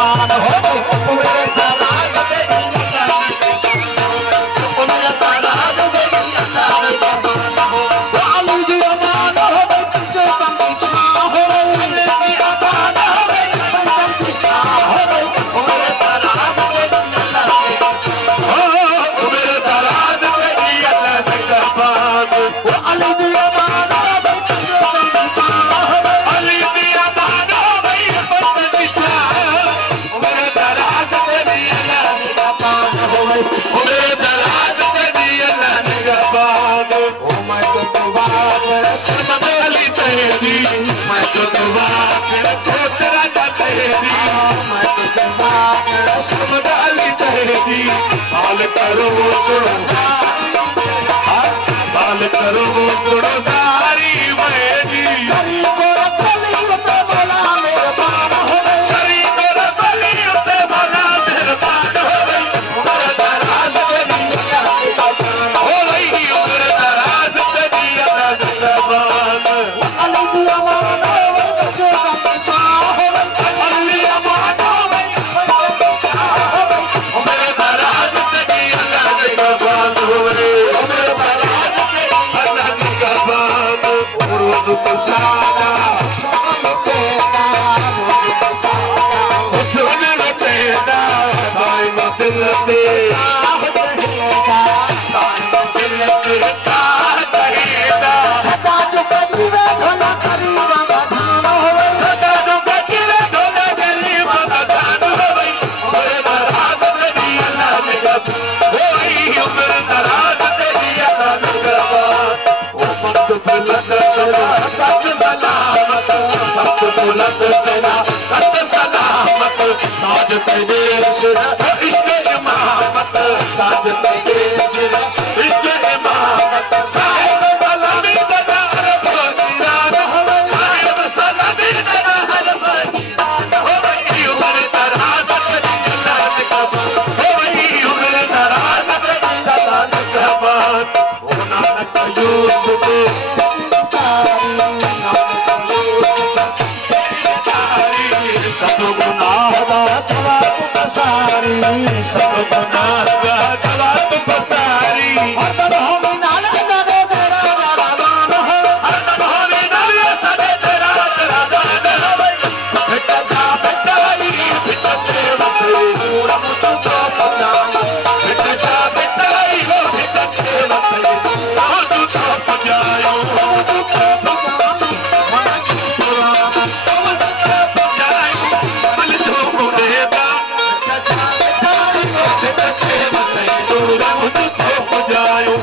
निगहबान हो मेरे तराज तेरी मेरे तराज तेरी अल्लाह निगहबान हो अली दी अमान हो तुझे बंदी छा हो अली दी अमान हो बंदी छा हो मेरे तराज तेरी अल्लाह निगहबान हो मेरे तराज तेरी अल्लाह निगहबान वो अली दी अमान हो तुझे बंदी छा हो अली दी अमान हो बंदी छा मेरे तराज तेरी अल्लाह निगहबान हो मेरे तराज तेरी अल्लाह निगहबान ओ मैं तो दुआ मेरा शर्म अली तेरी मैं तो दुआ मेरा तेरा तेरी मैं तो दुआ मेरा शर्म अली तेरी बाल करो सुनो बाल करो सुनो सारी मेरी करी को रखली उते बोला मेहरबान हो करी को रखली उते बोला मेहरबान हो मेरे तराज तेरी अल्लाह निगहबान हो मेरे तराज तेरी अल्लाह निगहबान अली दी अमान हो तुझे बंदी छा हो अली अमान हो बंदी छा हो मेरे तराज तेरी अल्लाह निगहबान हो मेरे तराज तेरी अल्लाह निगहबान रोज़ को सादा शाम तेरा रोज़ को सादा हुस्न तेरा दाइम दिल तेरा रहेगा दाइम दिल तेरा रहेगा सदा जो करीबे ढोला करीबा बधान होवे सदा जो करीबे ढोला करीबा बधान होवे मेरे तराज तेरी अल्लाह निगहबान हो मेरे तराज तेरी अल्लाह निगहबान ओ मत बुलंद चला तक सलामत मत बुलंद चला तक सलामत ताज तेरे सिर इश्क इमामत ताज तेरे सिर इश्क इमामत साहिब सलामी तेरा अरब ईरान हो साहिब सलामी तेरा अरब ईरान हो मेरे तराज तेरी अल्लाह निगहबान हो मेरे तराज तेरी अल्लाह निगहबान ओ नानक यूसुफ सब गुनाह दा तवा तू बसारी सब गुनाह दा तवा तू बसारी हर दम होवे नाले नाले तेरा रामान हो हर दम होवे नाले सदे तेरा रामान हो बेटा जा बेटा ई बेटा ते वसे पूरा मुझको पजाई बेटा जा बेटा ई वो बेटा ते वसे मुझको पजायो पूरा मुझको पजायो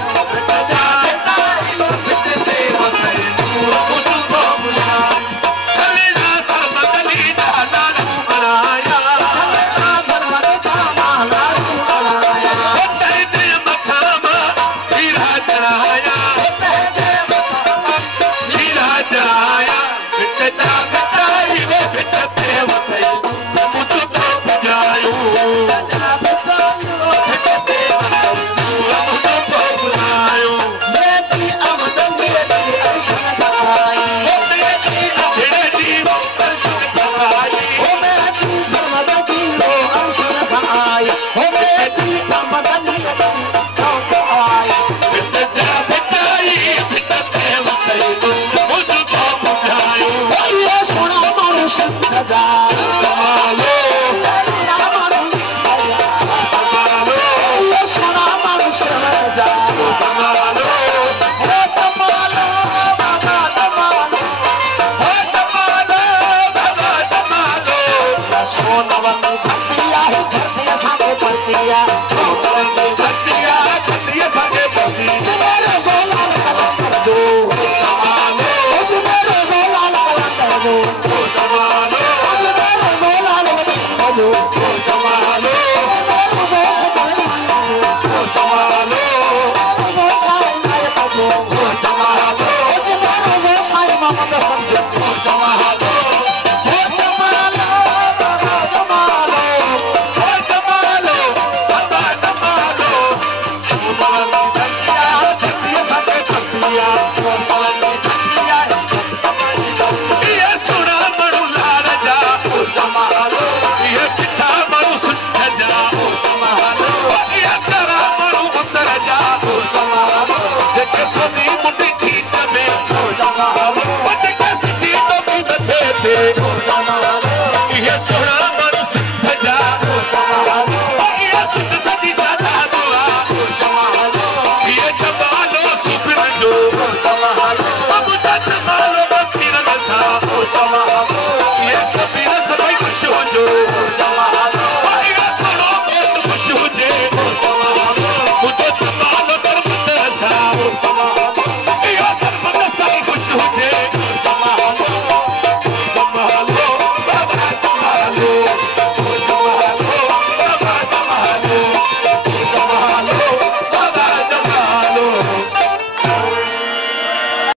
उठे